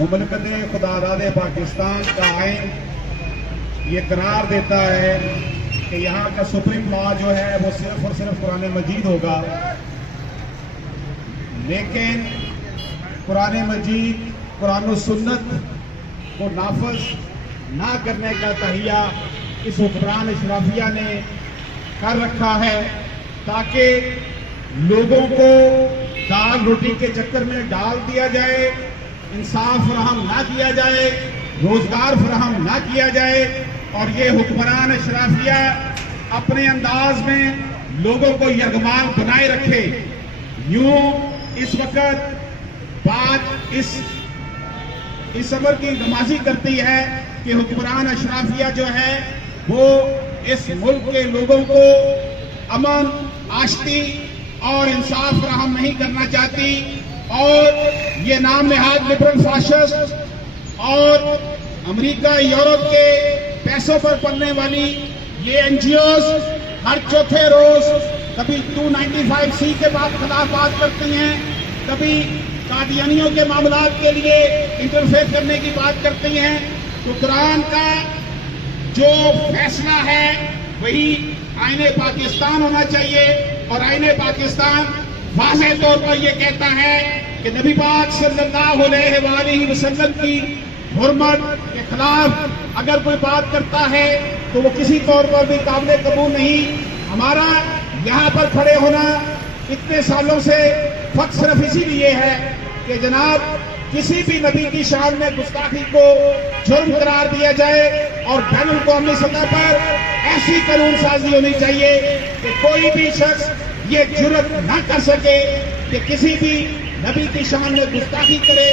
مملکت خداداد پاکستان کا آئین یہ قرار دیتا ہے کہ یہاں کا سپریم لا جو ہے وہ صرف اور صرف قرآن مجید ہوگا، لیکن قرآن مجید، قرآن و سنت کو نافذ نہ کرنے کا تہیہ اس حکمران اشرافیہ نے کر رکھا ہے، تاکہ لوگوں کو دال روٹی کے چکر میں ڈال دیا جائے، انصاف فراہم نہ کیا جائے، روزگار فراہم نہ کیا جائے، اور یہ حکمران اشرافیہ اپنے انداز میں لوگوں کو یرغمال بنائے رکھے۔ یوں اس وقت بات اس امر کی نمازی کرتی ہے کہ حکمران اشرافیہ جو ہے وہ اس ملک کے لوگوں کو امن، آشتی اور انصاف فراہم نہیں کرنا چاہتی، اور یہ نام نہاد لبرل فاشسٹ اور امریکہ یورپ کے پیسوں پر پلنے والی یہ این جی اوز ہر چوتھے روز کبھی 295C کے خلاف بات کرتی ہیں، کبھی قادیانیوں کے معاملات کے لیے انٹرفیئر کرنے کی بات کرتی ہیں۔ تو قرآن کا جو فیصلہ ہے وہی آئین پاکستان ہونا چاہیے، اور آئین پاکستان واضح طور پر یہ کہتا ہے کہ نبی پاک صلی اللہ علیہ وآلہ وسلم کی حرمت کے خلاف اگر کوئی بات کرتا ہے تو وہ کسی طور پر بھی قابل قبول نہیں۔ ہمارا یہاں پر کھڑے ہونا اتنے سالوں سے فقط صرف اسی لیے ہے کہ جناب کسی بھی نبی کی شان میں گستاخی کو جرم قرار دیا جائے، اور بین الاقوامی سطح پر ایسی قانون سازی ہونی چاہیے کہ کوئی بھی شخص یہ جرت نہ کر سکے کہ کسی بھی نبی کی شان میں گستاخی کرے،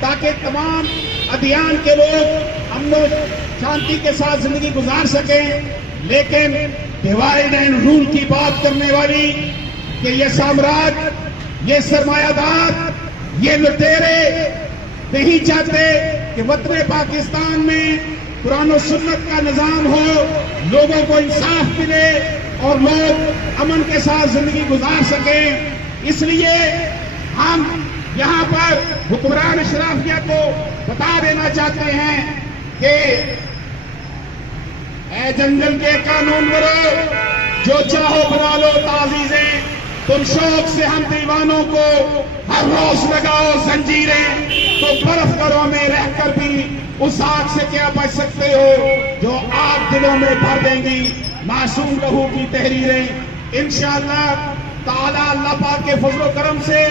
تاکہ تمام ادیان کے لوگ امن و شانتی کے ساتھ زندگی گزار سکیں۔ لیکن ڈیوائیڈ اینڈ رول کی بات کرنے والی کہ یہ سامراج، یہ سرمایہ دار، یہ لٹیرے نہیں چاہتے کہ وطن پاکستان میں قرآن و سنت کا نظام ہو، لوگوں کو انصاف ملے اور لوگ امن کے ساتھ زندگی گزار سکیں۔ اس لیے ہم یہاں پر حکمران اشرافیہ کو بتا دینا چاہتے ہیں کہ اے جنگل کے قانون برو، جو چاہو بنا لو تعزیزیں، تم شوق سے ہم دیوانوں کو ہر روز لگاؤ زنجیریں، تو برف گروں میں رہ کر بھی اس آگ سے کیا بچ سکتے ہو جو آگ دلوں میں بھر دیں گی معصوم لہو کی تحریریں۔ انشاءاللہ تعالی اللہ پاک کے فضل و کرم سے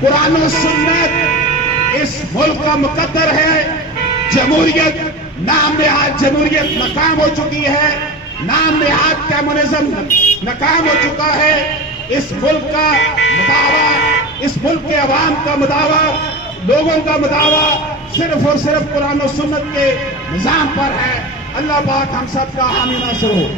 قرآن و سنت اس ملک کا مقدر ہے۔ جمہوریت نام نہاد جمہوریت ناکام ہو چکی ہے، نام نہاد کمیونزم ناکام ہو چکا ہے۔ اس ملک کا مداوا، اس ملک کے عوام کا مداوا، لوگوں کا مداوا صرف اور صرف قرآن و سنت کے نظام پر ہے۔ اللہ پاک ہم سب کا حامی ناصر ہو۔